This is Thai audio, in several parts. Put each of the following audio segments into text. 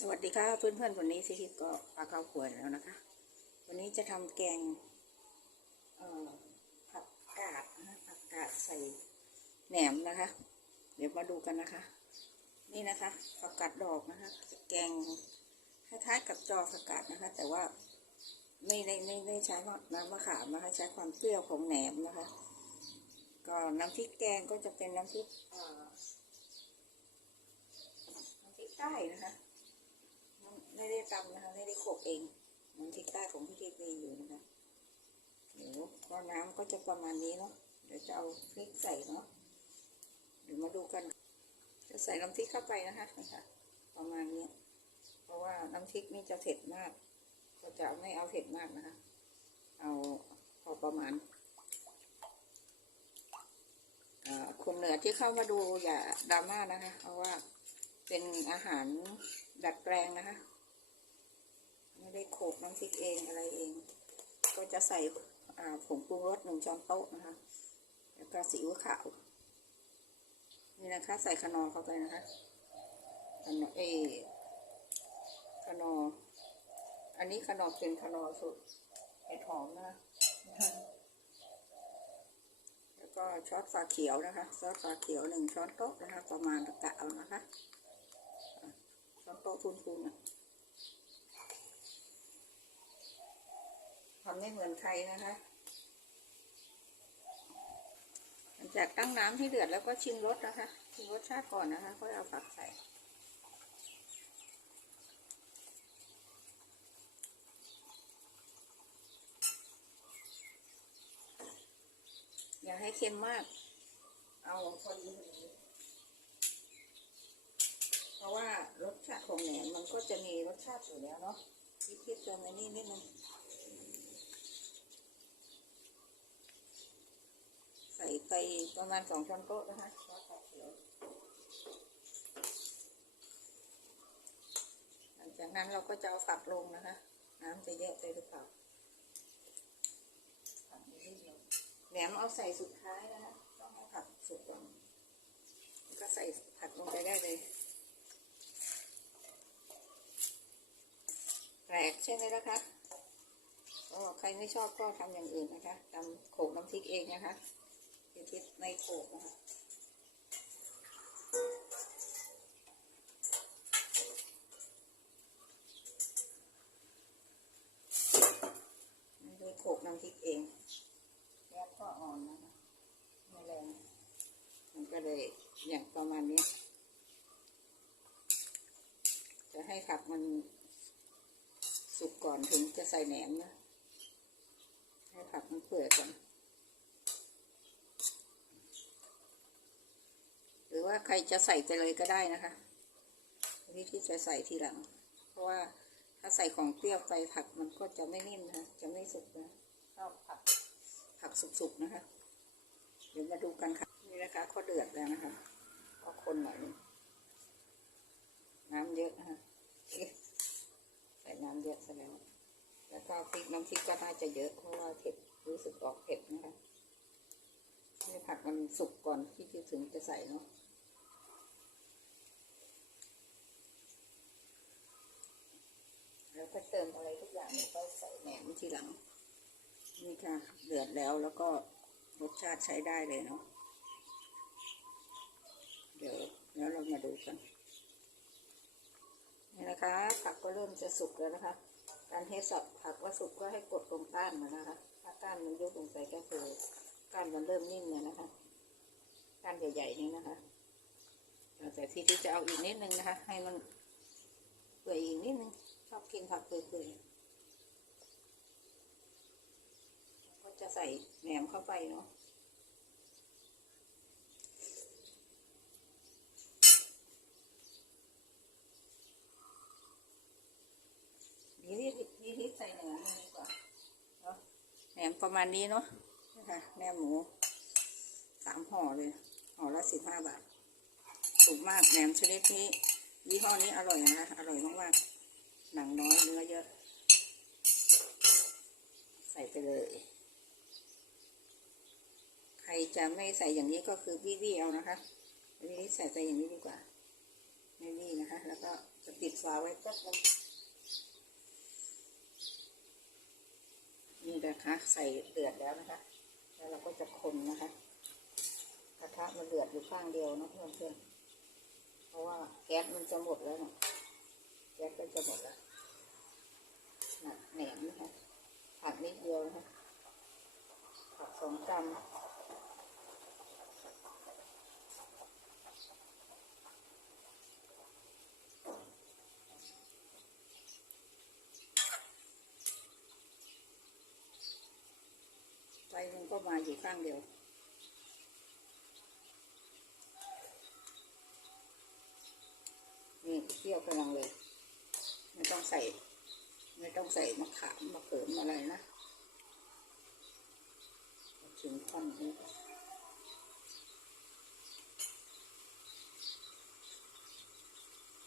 สวัสดีค่ะเพื่อนๆวันนี้สิทิพย์ก็ปลาข้าวขวดแล้วนะคะ วันนี้จะทำแกงผักกาดนะผักกาดใส่แหนมนะคะ เดี๋ยวมาดูกันนะคะ นี่นะคะผักกาดดอกนะคะ แกงคล้ายๆกับจอผักกาดนะคะ แต่ว่าไม่ได้ไม่ได้ใช้น้ำมะขามนะคะ ใช้ความเปรี้ยวของแหนมนะคะ ก็น้ำพริกแกงก็จะเป็นน้ำพริกน้ำพริกใต้นะคะ ไม่ได้ตำนะคะ ไม่ได้โขกเองน้ำพริกใต้ของพี่เทมีอยู่นะคะเดี๋ยวก็น้ำก็จะประมาณนี้เนาะเดี๋ยวจะเอาพริกใส่เนาะเดี๋ยวมาดูกัน จะใส่น้ำพริกเข้าไปนะคะนะคะประมาณนี้ เพราะว่าน้ำพริกนี่จะเผ็ดมาก ก็จะไม่เอาเผ็ดมากนะคะ เอาพอประมาณคนเหนือที่เข้ามาดูอย่าดราม่านะคะ เพราะว่าเป็นอาหารดัดแปลงนะคะ โขลกน้ำพริกเองอะไรเอง ก็จะใส่ผงปรุงรสหนึ่งช้อนโต๊ะนะคะ แล้วก็ซีอิ๊วขาว นี่นะคะใส่ขนอเข้าไปนะคะขนอเอขนออันนี้ขนอเป็นขนอสุดเห็ดหอมนะคะแล้วก็ช้อนฝาเขียวนะคะซอสฝาเขียวหนึ่งช้อนโต๊ะนะคะ ประมาณตะกะเอานะคะช้อนโต๊ะพูนๆนะ ทำไม่เหมือนใครนะคะหลังจากตั้งน้ำให้เดือดแล้วก็ชิมรสนะคะ ชิมรสชาติก่อนนะคะค่อยเอาผักใส่อย่าให้เค็มมาก เอาพอดีเพราะว่ารสชาติของแหนมมันก็จะมีรสชาติอยู่แล้วเนาะพริกๆเติมอันนี้นิดนึง ใส่ประมาณสองช้อนโต๊ะนะคะซอสผักเขียวหลังจากนั้นเราก็จะเอาฝักลงนะคะ น้ำจะเยอะไปหรือเปล่าฝักนิดเดียวแหนมเอาใส่สุดท้ายนะคะต้องให้ผักสุกก่อนก็ใส่ผักลงไปได้เลยแปลกใช่ไหมล่ะคะก็ใครไม่ชอบก็ทำอย่างอื่นนะคะทำโขลกน้ำพริกเองนะคะ เป็นทิศในโขกนะคะไม่ได้โขกน้ำพริกเองแก๊สก็อ่อนนะคะไม่แรงมันก็เลยอย่างประมาณนี้ จะให้ผักมันสุกก่อนถึงจะใส่แหนมนะ ให้ผักมันเปื่อยก่อน หรือว่า ใครจะใส่ไปเลยก็ได้นะคะวิธีจะใส่ทีหลัง เพราะว่าถ้าใส่ของเปรี้ยวไปผักมันก็จะไม่นิ่มนะจะไม่สุกนะชอบผักผักสุกๆนะคะ เดี๋ยวมาดูกันค่ะนี่นะคะข้อเดือดแล้วนะคะก็คนหน่อยน้ำเยอะนะคะใส่น้ำเยอะซะแล้วแล้วก็พริกน้ำพริกก็น่าจะเยอะเพราะว่าเผ็ดรู้สึกออกเผ็ดนะคะให้ผักมันสุกก่อนที่จะถึงจะใส่เนาะ แล้ว ก็เติมอะไรทุกอย่างเนี่ยก็ใส่แหนมทีหลัง นี่ค่ะ เดือดแล้วแล้วก็รสชาติใช้ได้เลยเนาะ เดี๋ยวแล้วเรามาดูกันนี่นะคะ ผักก็เริ่มจะสุกแล้วนะคะ การเทสับผักว่าสุกก็ให้กดตรงก้านมานะคะ ถ้าก้านมันยุบลงไปก็คือก้านมันเริ่มนิ่มแล้วนะคะก้านใหญ่ๆนี้นะคะแต่ที่ที่จะเอาอีกนิดนึงนะคะ ให้มันเปื่อยอีกนิดนึง อบกินผักเปื่อยๆก็จะใส่แหนมเข้าไปเนาะนี่นี่นี่ใส่แหนมดีกว่าเนาะแหนมประมาณนี้เนาะนะคะแหนมหมูสามห่อเลยห่อละสิบห้าบาทถูกมากแหนมชนิดนี้ยี่ห้อนี้อร่อยนะอร่อยมากๆ หนังน้อยเนื้อเยอะ ใส่ไปเลย ใครจะไม่ใส่อย่างนี้ก็คือวี่ๆเอานะคะอันนี้ใส่ไปอย่างนี้ดีกว่าไม่วี่นะคะ แล้วก็จะปิดฝาไว้แป๊บนึงนี่นะคะ ใส่เดือดแล้วนะคะ แล้วเราก็จะคนนะคะกระทะมันเดือดอยู่ข้างเดียวนะเพื่อนๆเพราะว่าแก๊สมันจะหมดแล้วนะ ก๊สก็จะหมดแล้วนะแหนมนะคะผักนิดเดียวนะคะผักสองกรัมไฟมันก็มาอยู่ข้างเดียวนี่เคี่ยวกำลังเลย ไม่ต้องใส่ ไม่ต้องใส่มะขามมะเขืออะไรนะถึงท่อนนี้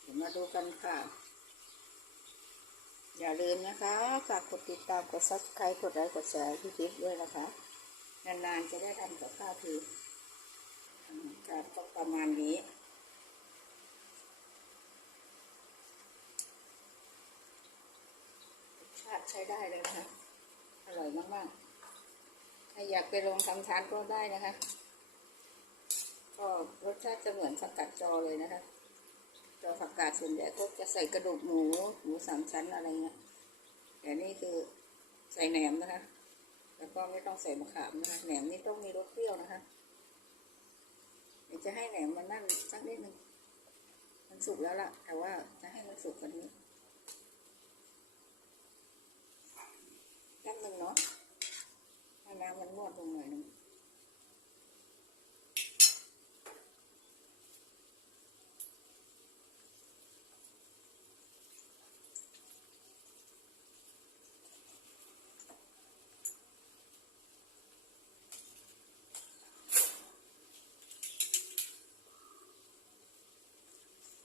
เดี๋ยมาดูกันค่ะ อย่าลืมนะคะฝากกดติดตามกด subscribe กดไลค์กดแชร์พี่ทิพย์ด้วยนะคะ นานๆจะได้ทำกับข้าวทีการต้องประมาณนี้ รสชาติ ใช้ได้เลยนะคะ อร่อยมากๆถ้าอยากไปลองทำทานก็ได้นะคะ ก็รสชาติจะเหมือนผักกาดจอเลยนะคะ จอผักกาดส่วนใหญ่ก็จะใส่กระดูกหมู หมูสามชั้นอะไรเงี้ย แต่นี่คือใส่แหนมนะคะ แล้วก็ไม่ต้องใส่มะขามนะคะ แหนมนี่ต้องมีรสเปรี้ยวนะคะเดี๋ยวจะให้แหนมมันนั่นสักนิดนึง มันสุกแล้วล่ะ แต่ว่าจะให้มันสุกกว่านี้ แป๊บนึงเนาะห้น้ำมันนวดลงหน่อยนึง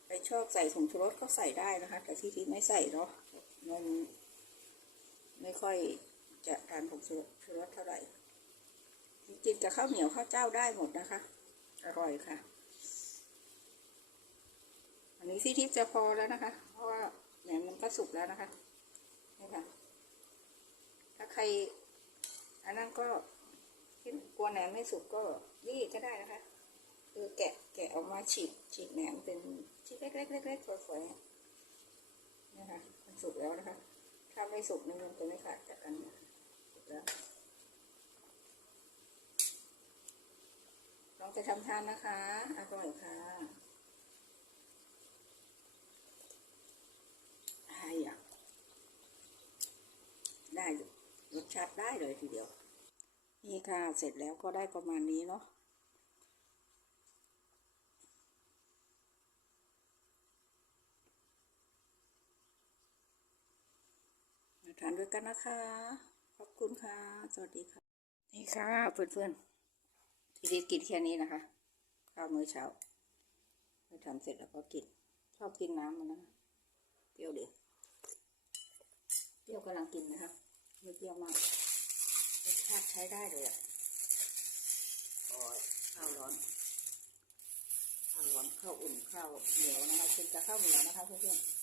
ใครชอบใส่ผงชูรสก็ใส่ได้นะคะ แต่ที่ที่ไม่ใส่เนาะมันไม่ค่อย จะทานผงชูรสเท่าไหร่กินกับข้าวเหนียวข้าวเจ้าได้หมดนะคะ อร่อยค่ะ อันนี้ที่ทิพย์จะพอแล้วนะคะ เพราะว่าแหนมมันก็สุกแล้วนะคะนี่ค่ะ ถ้าใคร อันนั้นก็ที่กลัวแหนมไม่สุกก็รีดก็ได้นะคะ คือแกะแกะออกมาฉีกฉีกแหนมเป็นชิ้นเล็กๆเล็กๆสวยๆนะคะมันสุกแล้วนะคะ ถ้าไม่สุกนี่มันจะไม่ขาดจากกันนะ แล้วลองจะทำทานนะคะอร่อยค่ะไอ้อะได้รสชาติได้เลยทีเดียว นี่ค่ะ เสร็จแล้วก็ได้ประมาณนี้เนาะทานด้วยกันนะคะ อบคุณค่ะ สวัสดีค่ะนี่ค่ะเพื่อนๆทีนี้กินแค่นี้นะคะ ข้าวมื้อเช้าไปทำเสร็จแล้วก็กิน ชอบกินน้ำมันนะเปรี้ยวเดีเปรี้ยวกำลังกินนะคะไม่เปรี้ยวมากรสชาติใช้ได้เลยอะโอ้ยข้าวร้อนข้าวร้อนข้าวอุ่นข้าวเหนียวนะคะกินกับข้าวเหนียวนะคะเพื่อนๆ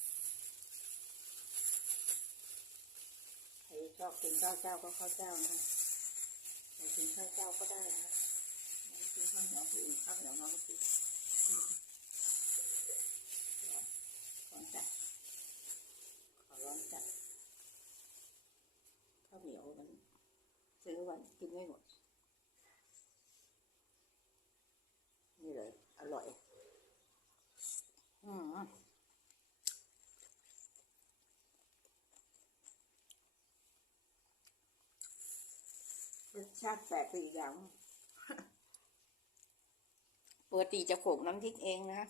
ครชอบกินข้าวเจ้าก็ข้าวเจ้านะคะใครกินข้าวเจ้าก็ได้นะคะกินข้าวเหนียวผู้อื่นข้าวเหนียวน้องก็กินร้อนจัดขอร้อนจัดข้าวเหนียวมันซื้อวันกินไม่หมด นี่เลย อร่อย อืม รส ชาติแปลกไปอีกอย่างปกติจะโขกน้ำพริกเองนะ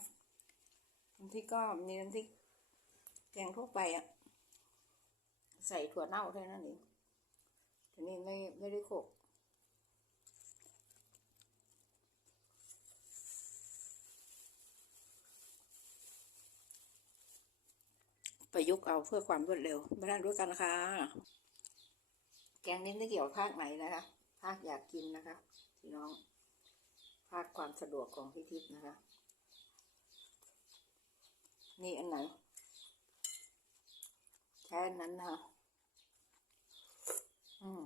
น้ำพริกก็มีน้ำพริกแกงทั่วไปอะใส่ถั่วเน่าเท่านั้นเองแต่นี่ไม่ไม่ได้โขกประยุกต์เอาเพื่อความรวดเร็วมาทานด้วยกันนะคะ แกงนี้ไม่เกี่ยวภาคไหนนะคะ ภาอยากกินนะคะพี่น้องภาคความสะดวกของพี่ทิพย์นะคะ นี่อันไหนแค่นั้นนะคะอืม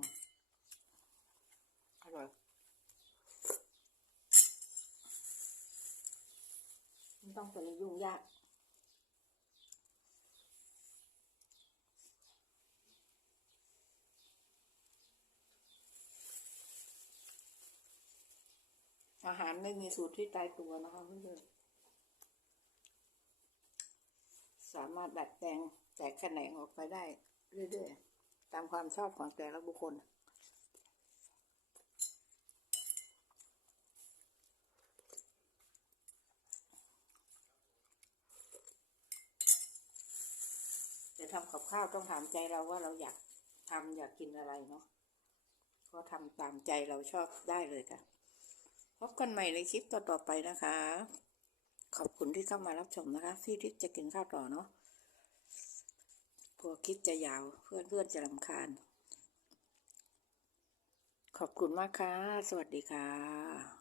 อร่อยไม่ต้องไปยุ่งยาก อาหารไม่มีสูตรที่ตายตัวนะคะเพื่อนๆสามารถดัดแปลงแตกแขนงออกไปได้ เรื่อยๆ ตามความชอบของแต่ละบุคคลแต่ทำกับข้าวต้องถามใจเราว่าเราอยากทำอยากกินอะไรเนาะก็ทำตามใจเราชอบได้เลยค่ะ บกันใหม่ในคลิปต่อๆไปนะคะ ขอบคุณที่เข้ามารับชมนะคะพี่ทิศจะกินข้าวต่อเนาะพวกคลิปจะยาวเพื่อนเพื่อนๆจะรำคาญ ขอบคุณมากค่ะ สวัสดีค่ะ